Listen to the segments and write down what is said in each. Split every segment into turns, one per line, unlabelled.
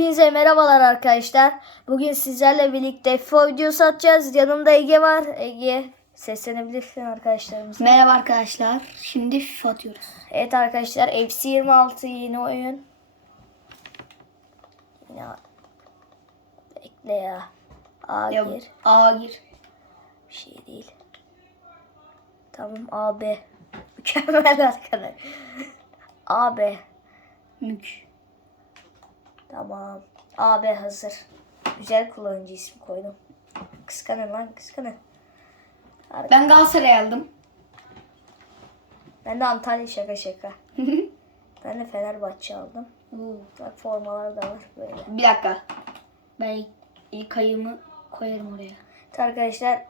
Hepinize merhabalar arkadaşlar. Bugün sizlerle birlikte FIFA videosu atacağız. Yanımda Ege var. Ege seslenebilirsin arkadaşlarımıza.
Merhaba arkadaşlar. Şimdi FIFA atıyoruz.
Evet arkadaşlar FC26 yeni oyun. Yine bekle ya. A
Ya,
gir.
A gir.
Bir şey değil. Tamam AB. Mükemmel arkadaş. AB.
Mük.
Tamam. AB hazır. Güzel kullanıcı ismi koydum. Kıskanın lan kıskanın.
Ben Galatasaray aldım.
Ben de Antalya şaka şaka. Ben de Fenerbahçe aldım. Bak formalar da var böyle.
Bir dakika. Ben ilk ayımı koyarım oraya.
Evet arkadaşlar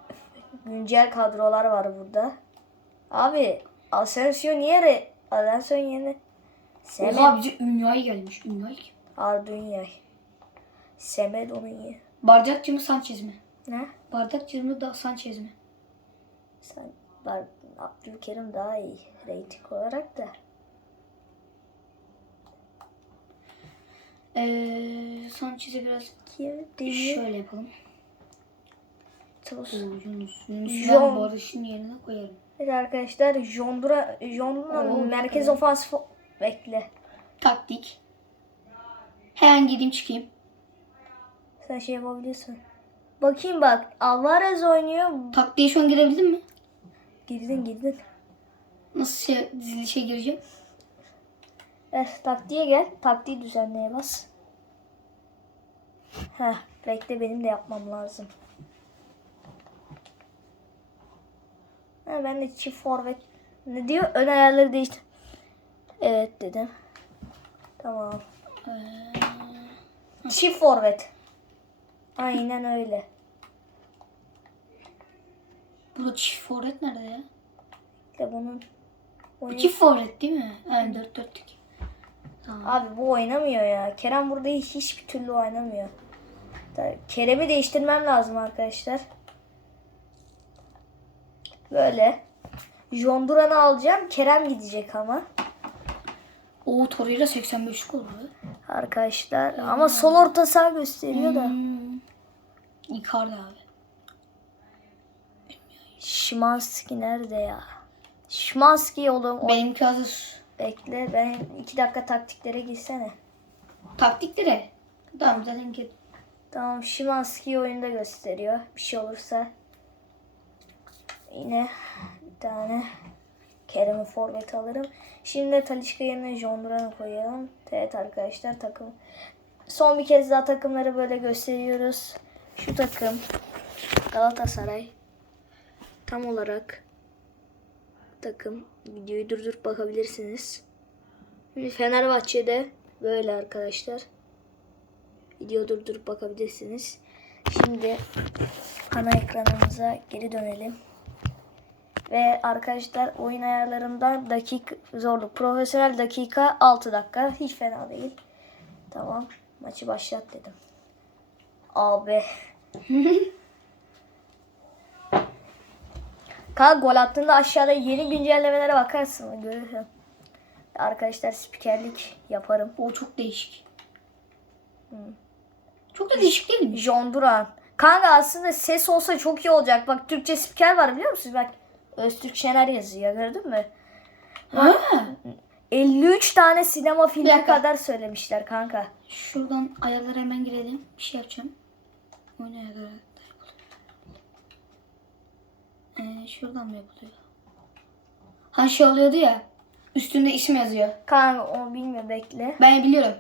güncel kadrolar var burada. Abi Asensio niye yeni. Semed
Oha bize Ünyay gelmiş. Ünyay kim?
Ardunyay. Semed onu iyi.
Bardakçı mı Sanchez mi?
Ne?
Bardakçı mı da Sanchez mi?
Sen ben Abdülkerim daha iyi reyting olarak da.
Ee, Sanchez'e biraz
Kim değil.
şöyle yapalım. Oo, Yunus. Yunus'u
John.
ben Barış'ın yerine koyarım.
Evet arkadaşlar Jondura Jondura'nın
Oo,
merkez
evet.
ofans bekle.
Taktik. Hemen gideyim çıkayım.
Sen şey yapabilirsin. Bakayım bak Alvarez oynuyor.
Taktiğe şu an girebildin mi?
Girdin girdin.
Nasıl şey, dizilişe gireceğim?
Evet taktiğe gel. Taktiği düzenleye bas. Heh bekle benim de yapmam lazım. Ha, ben de çift forvet. Ne diyor? Ön ayarları değiştir. Evet dedim. Tamam. Çift forvet. Aynen öyle.
Burada çift forvet nerede ya?
İşte bunun
Bu
oyun...
çift forvet değil mi? Yani 4 4 Tamam.
Abi bu oynamıyor ya. Kerem burada hiç, hiçbir türlü oynamıyor. Kerem'i değiştirmem lazım arkadaşlar. Böyle. Jonduran'ı alacağım. Kerem gidecek ama.
O Torreira 85'lik oldu.
Arkadaşlar. Ama sol orta saha gösteriyor da.
Hmm. Icardi abi.
Şimanski nerede ya? Şimanski oğlum.
Benimki hazır.
Bekle. Ben iki dakika taktiklere gitsene.
Taktikleri. Tamam zaten ki.
Tamam Şimanski oyunda gösteriyor. Bir şey olursa yine bir tane Kerem'i forvet alırım. Şimdi Talişka yerine John koyalım. Evet arkadaşlar takım. Son bir kez daha takımları böyle gösteriyoruz. Şu takım Galatasaray tam olarak takım videoyu durdurup bakabilirsiniz. Şimdi Fenerbahçe'de böyle arkadaşlar. Video durdurup bakabilirsiniz. Şimdi ana ekranımıza geri dönelim. Ve arkadaşlar oyun ayarlarından dakika zorluk. Profesyonel dakika 6 dakika. Hiç fena değil. Tamam. Maçı başlat dedim. Abi. Kanka gol attığında aşağıda yeni güncellemelere bakarsın. Görürsün. Arkadaşlar spikerlik yaparım.
O çok değişik. Çok da değişik değil mi?
John Duran. Kanka aslında ses olsa çok iyi olacak. Bak Türkçe spiker var biliyor musun? Bak Öztürk Şener yazıyor gördün mü?
Ha.
53 tane sinema filmi
dakika.
kadar söylemişler kanka.
Şuradan ayarlara hemen girelim. Bir şey yapacağım. Oyun ayarları. Ee, şuradan mı yapılıyor? Ha şey oluyordu ya. Üstünde isim yazıyor.
Kanka onu bilmiyorum bekle.
Ben biliyorum.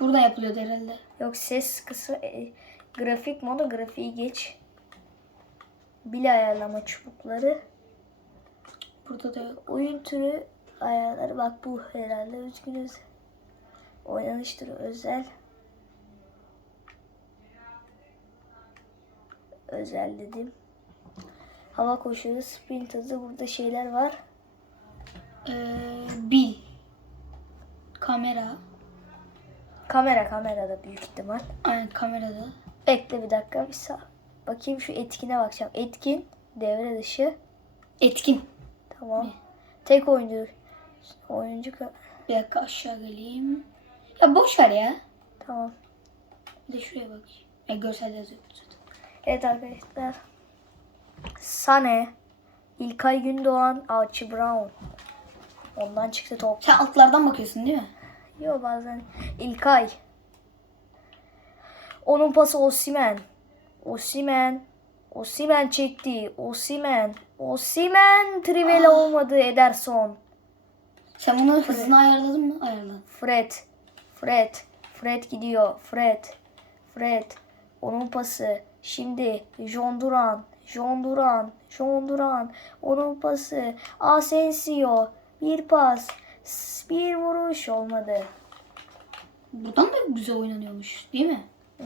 Burada yapılıyordu herhalde.
Yok ses kısa e, grafik modu grafiği geç. Bile ayarlama çubukları.
Burada da yok.
Oyun türü ayarları bak bu herhalde üzgünüz. Oynanış türü özel. Özel dedim. Hava koşulu, sprint hızı burada şeyler var.
Ee, bil. Kamera.
Kamera kamerada büyük ihtimal.
Aynen kamerada.
Bekle bir dakika bir sağ. Bakayım şu etkine bakacağım. Etkin, devre dışı.
Etkin.
Tamam. Tek oyuncu. Oyuncu
Bir dakika aşağı geleyim. Ya boş ver ya.
Tamam.
Bir de şuraya bak. Ya görsel yazıyor zaten.
Evet arkadaşlar. Sane, İlkay Gündoğan, Archie Brown. Ondan çıktı top.
Sen altlardan bakıyorsun değil mi?
Yo bazen İlkay. Onun pası Osimen. Osimen. Osimen çekti. Osimen. Osimen trivela olmadı Ederson.
Sen bunun hızını ayarladın mı? Ayarladın.
Fred. Fred. Fred gidiyor. Fred. Fred. Onun pası. Şimdi John Duran. John Duran. John Duran. Onun pası. Asensio. Bir pas. Bir vuruş olmadı.
Buradan da güzel oynanıyormuş değil mi?
Hı.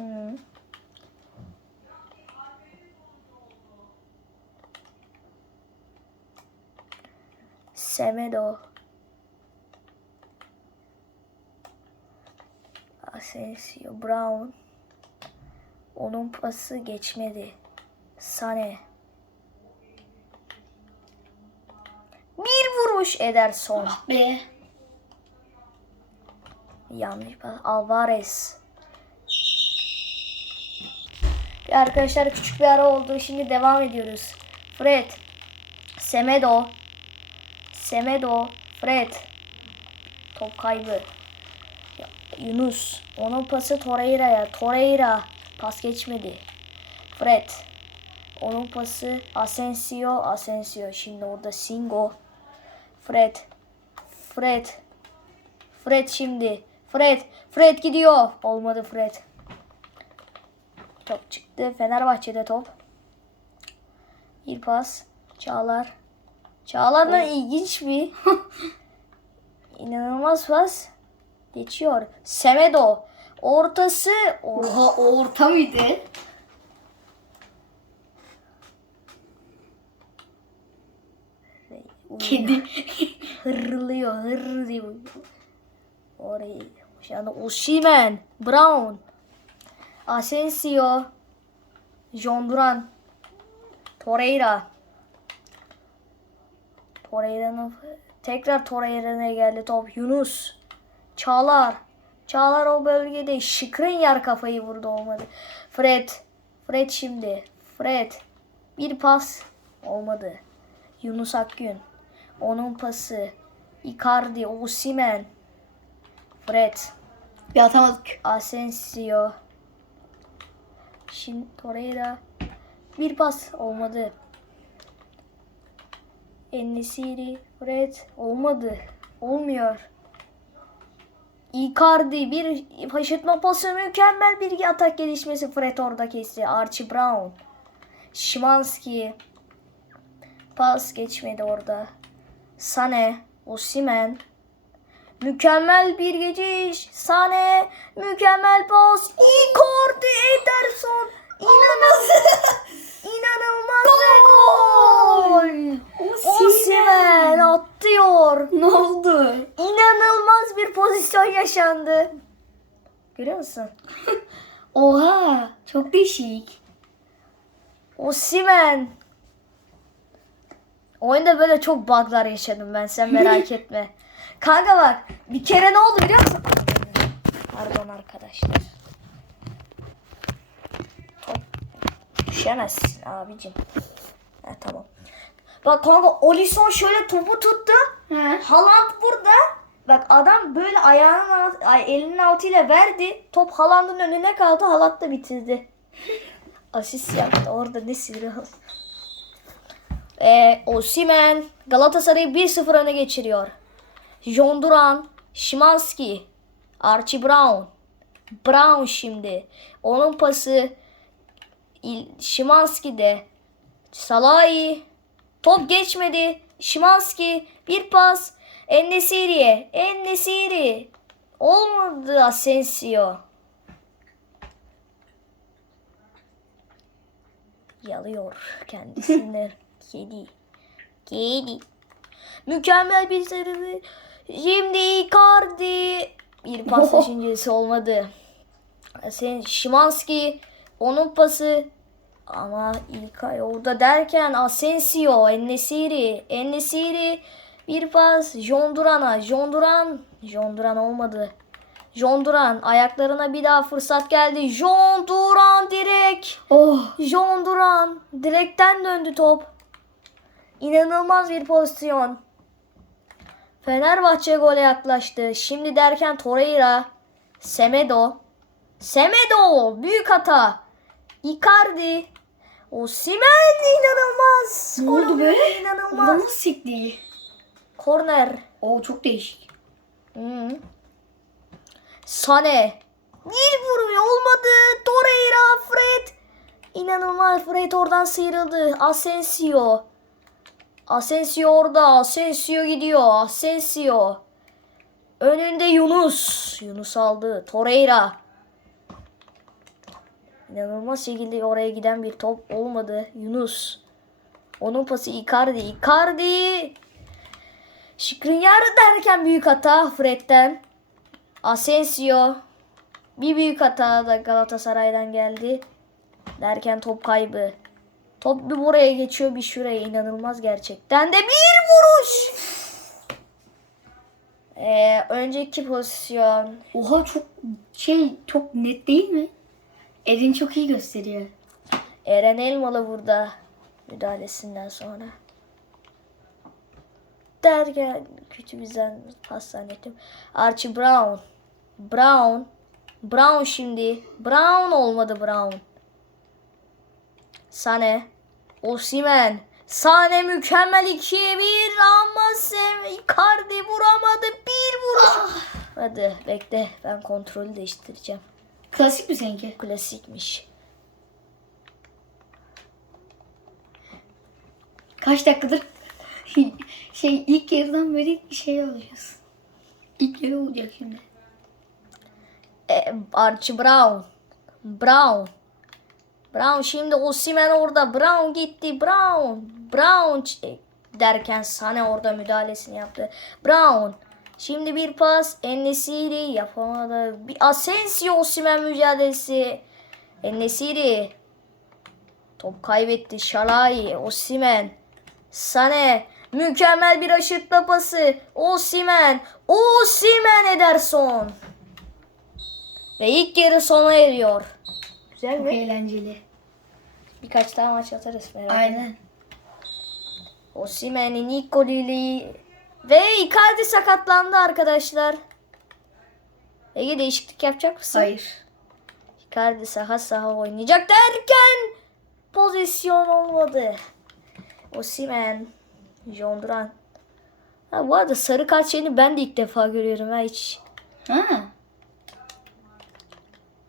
Semedo. Asensio Brown. Onun pası geçmedi. Sane. Bir vuruş Ederson.
Ah be.
Yanlış pas. Alvarez. Arkadaşlar küçük bir ara oldu. Şimdi devam ediyoruz. Fred. Semedo. Semedo. Fred. Top kaybı. Yunus. Onun pası Torreira'ya. Torreira. Pas geçmedi. Fred. Onun pası Asensio. Asensio. Şimdi orada Singo. Fred. Fred. Fred şimdi. Fred. Fred gidiyor. Olmadı Fred. Top çıktı. Fenerbahçe'de top. Bir pas. Çağlar. Çağlar'dan ilginç bir inanılmaz pas. Geçiyor. Semedo. Ortası. Or
Oha orta mıydı? Kedi.
hırlıyor. Hırlıyor. Orayı. Şu anda Osimhen. Brown. Asensio. John Duran. Torreira. Torreira'nın tekrar Torreira'ya geldi top. Yunus. Çağlar. Çağlar o bölgede şıkrın yer kafayı vurdu olmadı. Fred. Fred şimdi. Fred. Bir pas. Olmadı. Yunus Akgün. Onun pası. Icardi. Osimhen. Fred.
Bir atamadık.
Asensio. Şimdi Torreira. Bir pas olmadı. Enesiri, Fred olmadı. Olmuyor. Icardi bir şaşırtma pası mükemmel bir atak gelişmesi Fred orada kesti. Archie Brown. Şimanski. Pas geçmedi orada. Sane, Osimen. Mükemmel bir geçiş. Sane. Mükemmel pas. Icardi Ederson. İnanılmaz. İnanılmaz bir gol. Osimhen atıyor.
Ne oldu?
İnanılmaz bir pozisyon yaşandı. Görüyor musun?
Oha çok değişik.
Osimhen. Oyunda böyle çok bug'lar yaşadım ben sen merak etme. Kanka bak bir kere ne oldu biliyor musun? Pardon arkadaşlar. Top düşemezsin abicim. Ha, tamam. Bak kanka Olison şöyle topu tuttu.
He.
Haaland burada. Bak adam böyle ayağının alt- ay, elinin altıyla verdi. Top Haaland'ın önüne kaldı. Haaland da bitirdi. Asist yaptı. Orada ne sinir oldu. Ee, Osimhen Galatasaray'ı 1-0 öne geçiriyor. John Duran, Şimanski, Archie Brown. Brown şimdi. Onun pası Şimanski'de. Salahi. Top geçmedi. Şimanski bir pas. Ennesiri'ye. Ennesiri. Olmadı Asensio. Yalıyor kendisini. Kedi. Kedi. Mükemmel bir sarı. Şimdi Icardi. Bir pas düşüncesi olmadı. Sen Şimanski onun pası ama İlkay orada derken Asensio, Ennesiri, Ennesiri bir pas John Duran'a. John Duran, John Duran olmadı. John Duran ayaklarına bir daha fırsat geldi. John Duran direkt.
Oh.
John Duran direkten döndü top. İnanılmaz bir pozisyon. Fenerbahçe gole yaklaştı. Şimdi derken Torreira, Semedo, Semedo büyük hata. Icardi, Osimhen inanılmaz.
Ne oldu be?
İnanılmaz.
Ulan sikti.
Korner.
Oo çok değişik.
Hı. Sane. Bir vuruyor olmadı. Torreira, Fred. İnanılmaz. Fred oradan sıyrıldı. Asensio. Asensio orada. Asensio gidiyor. Asensio. Önünde Yunus. Yunus aldı. Torreira. İnanılmaz şekilde oraya giden bir top olmadı. Yunus. Onun pası Icardi. Icardi. Şikrinyar derken büyük hata Fred'den. Asensio. Bir büyük hata da Galatasaray'dan geldi. Derken top kaybı. Top bir buraya geçiyor bir şuraya inanılmaz gerçekten de bir vuruş. Ee, önceki pozisyon.
Oha çok şey çok net değil mi? Elin çok iyi gösteriyor.
Eren Elmalı burada müdahalesinden sonra. Derken kötü bizden pas zannettim. Archie Brown. Brown. Brown şimdi. Brown olmadı Brown. Sane. Osimen. Sane mükemmel 2'ye 1 ama Icardi vuramadı. Bir vuruş. Hadi bekle ben kontrolü değiştireceğim.
Klasik mi seninki?
Klasikmiş.
Kaç dakikadır şey ilk yarıdan beri şey alıyoruz. İlk yarı olacak şimdi.
E, Archie Brown. Brown. Brown şimdi Osimhen orada. Brown gitti. Brown. Brown ç- derken Sane orada müdahalesini yaptı. Brown. Şimdi bir pas. Enesiri yapamadı. Bir Asensio Osimhen mücadelesi. Enesiri. Top kaybetti. Şalai. Osimhen. Sane. Mükemmel bir aşırtma pası. Osimhen. Osimhen Ederson. Ve ilk yarı sona eriyor. Güzel
Çok
mi?
eğlenceli.
Birkaç daha maç atarız merak.
Aynen.
Osimhen'in ilk golüyle ve Icardi sakatlandı arkadaşlar. Ege değişiklik yapacak mısın?
Hayır.
Icardi saha saha oynayacak derken pozisyon olmadı. Osimhen, John Duran. Ha, bu arada sarı kart şeyini ben de ilk defa görüyorum ha hiç.
Ha.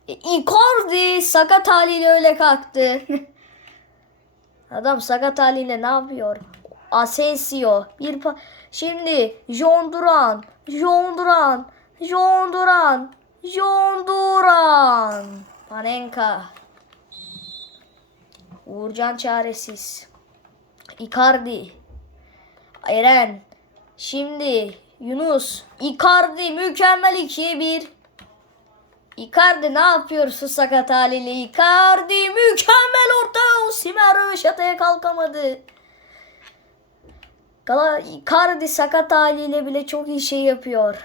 E, Icardi sakat haliyle öyle kalktı. Adam sakat haliyle ne yapıyor? Asensio bir pa- şimdi John Duran, John Duran, John Duran, John Duran, Panenka. Uğurcan çaresiz. Icardi. Eren. Şimdi Yunus. Icardi mükemmel 2'ye 1. Icardi ne yapıyorsun sakat haliyle? Icardi mükemmel orta. Osimhen röveşataya kalkamadı. Gala Icardi sakat haliyle bile çok iyi şey yapıyor.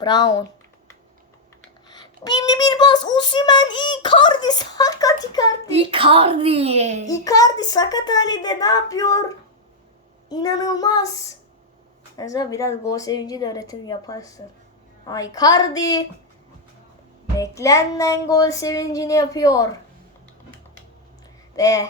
Brown. Şimdi bir bas Osimhen Icardi sakat Icardi.
Icardi.
Icardi sakat halinde ne yapıyor? İnanılmaz. Mesela biraz gol sevinci de öğretim yaparsın. Ha, Icardi beklenen gol sevincini yapıyor. Ve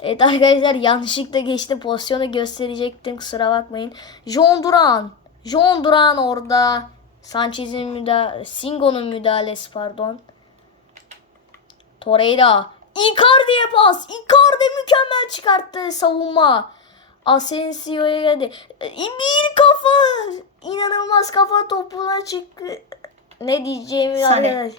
Evet arkadaşlar yanlışlıkla geçti pozisyonu gösterecektim kusura bakmayın. John Duran. John Duran orada. Sanchez'in müdahale, Singo'nun müdahalesi pardon. Torreira. Icardi'ye pas. Icardi mükemmel çıkarttı savunma. Asensio'ya geldi. E, Bir kafa. İnanılmaz kafa topuna çıktı. Ne diyeceğimi arkadaş.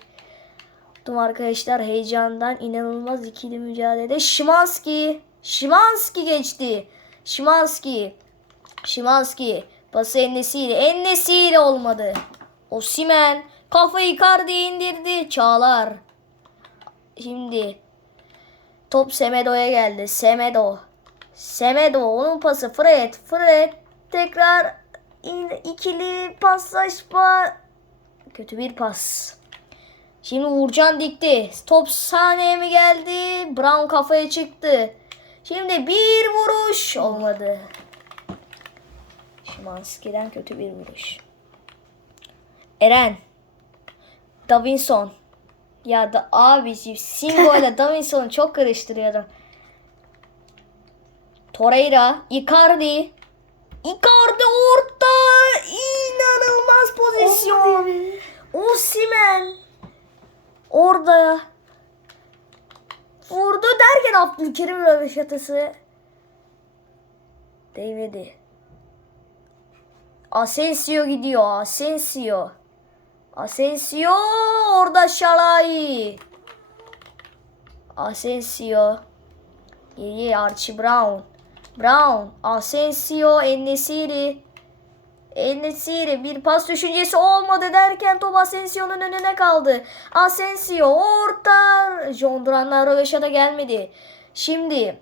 Tüm arkadaşlar heyecandan inanılmaz ikili mücadelede. Şimanski. Şimanski geçti. Şimanski. Şimanski. Pası Ennesi'yle. Ennesi'yle olmadı. Osimen. Kafayı Icardi'ye indirdi. Çağlar. Şimdi top Semedo'ya geldi. Semedo. Semedo onun pası Fred. Fred tekrar İ- ikili paslaşma. Kötü bir pas. Şimdi Uğurcan dikti. Top sahneye mi geldi? Brown kafaya çıktı. Şimdi bir vuruş olmadı. Şimanski'den kötü bir vuruş. Eren. Davinson. Ya da abiciğim Singo ile Davinson'u çok karıştırıyorum. Torreira, Icardi. Icardi orta. İnanılmaz pozisyon. Osimhen. Orada. Vurdu derken Abdülkerim röveşatası. Değmedi. Asensio gidiyor. Asensio. Asensio orada Şalai. Asensio. Geriye Archie Brown. Brown. Asensio. Ennesiri. Ennesiri bir pas düşüncesi olmadı derken top Asensio'nun önüne kaldı. Asensio orta. John Duran'la Röveşat'a gelmedi. Şimdi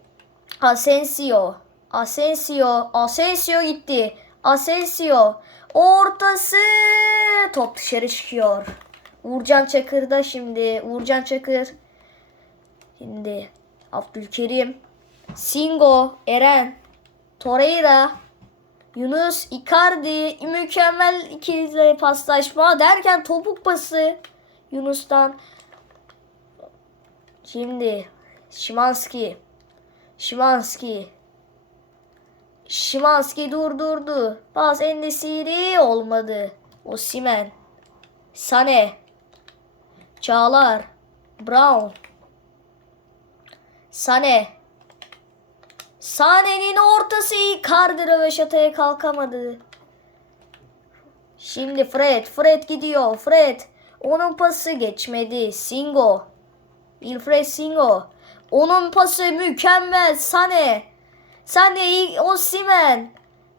Asensio. Asensio. Asensio gitti. Asensio. Ortası. Top dışarı çıkıyor. Uğurcan Çakır'da şimdi. Uğurcan Çakır. Şimdi Abdülkerim. Singo. Eren. Torreira. Yunus, Icardi, mükemmel ikili paslaşma derken topuk pası Yunus'tan. Şimdi Şimanski. Şimanski. Şimanski durdurdu. Pas Endesiri olmadı. Osimen. Sane. Çağlar. Brown. Sane. Sane'nin ortası Icardi röveşataya kalkamadı. Şimdi Fred. Fred gidiyor. Fred. Onun pası geçmedi. Singo. Wilfred Singo. Onun pası mükemmel. Sane. Sane. Osimen.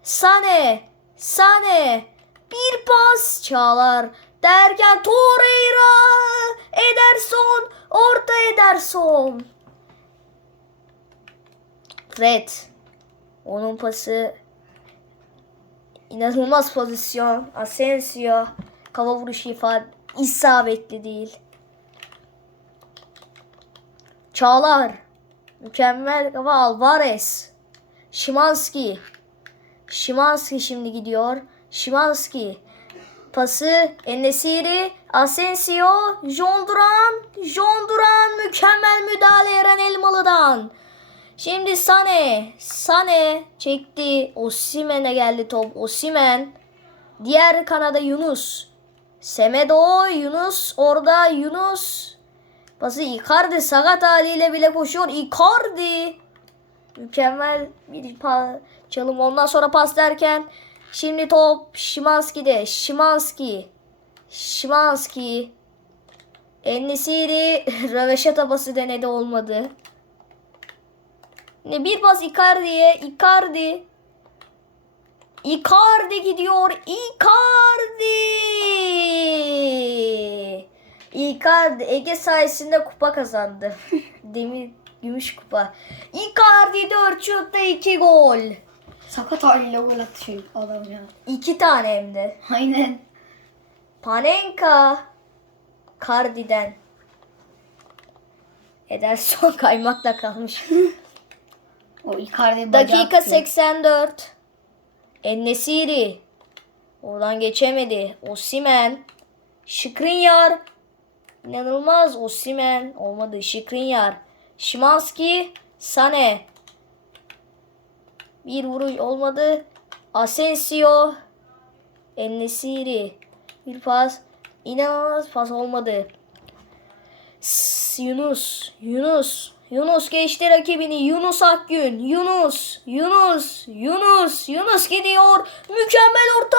Sane. Sane. Bir pas. Çağlar. Derken Torreira. Ederson. Orta Ederson. Fred. Onun pası inanılmaz pozisyon. Asensio kafa vuruşu ifade isabetli değil. Çağlar. Mükemmel kafa Alvarez. Şimanski. Şimanski şimdi gidiyor. Şimanski. Pası Enesiri, Asensio, John Duran, John Duran mükemmel müdahale Eren Elmalı'dan. Şimdi Sane. Sane çekti. Osimen'e geldi top. Osimen. Diğer kanada Yunus. Semedo. Yunus. Orada Yunus. Pası Icardi sakat haliyle bile koşuyor. Icardi. Mükemmel bir çalım. Ondan sonra pas derken şimdi top Şimanski'de. Şimanski. Şimanski. Ennesiri röveşata pası denedi olmadı. Ne bir pas Icardi'ye. Icardi. Icardi gidiyor. Icardi. Icardi Ege sayesinde kupa kazandı. Demir gümüş kupa. Icardi 4 şutta 2 gol.
Sakat haliyle gol atıyor adam ya.
2 tane hem de.
Aynen.
Panenka. Cardi'den. Ederson kaymakla kalmış.
O Icardi
Dakika
tutuyor.
84. Ennesiri. Oradan geçemedi. Osimen. Şikrinyar. İnanılmaz Osimen. Olmadı. Şikrinyar. Şimanski. Sane. Bir vuruş olmadı. Asensio. Ennesiri. Bir pas. İnanılmaz pas olmadı. Yunus, Yunus, Yunus geçti rakibini. Yunus Akgün, Yunus, Yunus, Yunus, Yunus gidiyor. Mükemmel orta.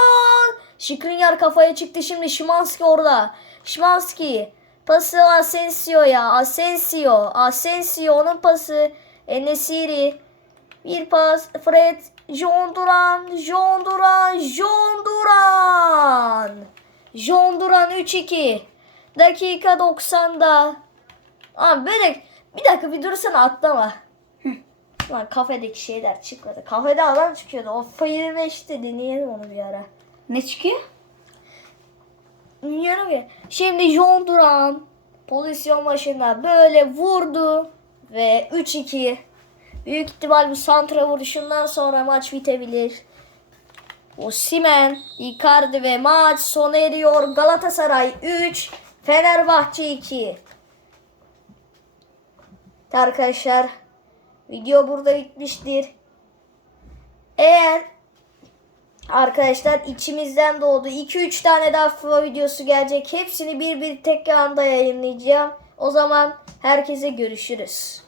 Şikrinyar kafaya çıktı şimdi. Şimanski orada. Şimanski. Pası. Asensio. Asensio onun pası. Enesiri. Bir pas. Fred. John Duran. John Duran. John Duran. John Duran 3-2. Dakika 90'da. Abi böyle bir dakika bir dursana atlama. Lan kafedeki şeyler çıkmadı. Kafede adam çıkıyordu. O Fire Mash'te deneyelim onu bir ara.
Ne çıkıyor?
Bilmiyorum ki. Şimdi John Duran pozisyon başında böyle vurdu ve 3-2. Büyük ihtimal bir santra vuruşundan sonra maç bitebilir. Osimhen, Icardi ve maç sona eriyor. Galatasaray 3, Fenerbahçe 2. Arkadaşlar video burada bitmiştir. Eğer Arkadaşlar içimizden doğdu. 2-3 tane daha FIFA videosu gelecek. Hepsini bir bir tek anda yayınlayacağım. O zaman herkese görüşürüz.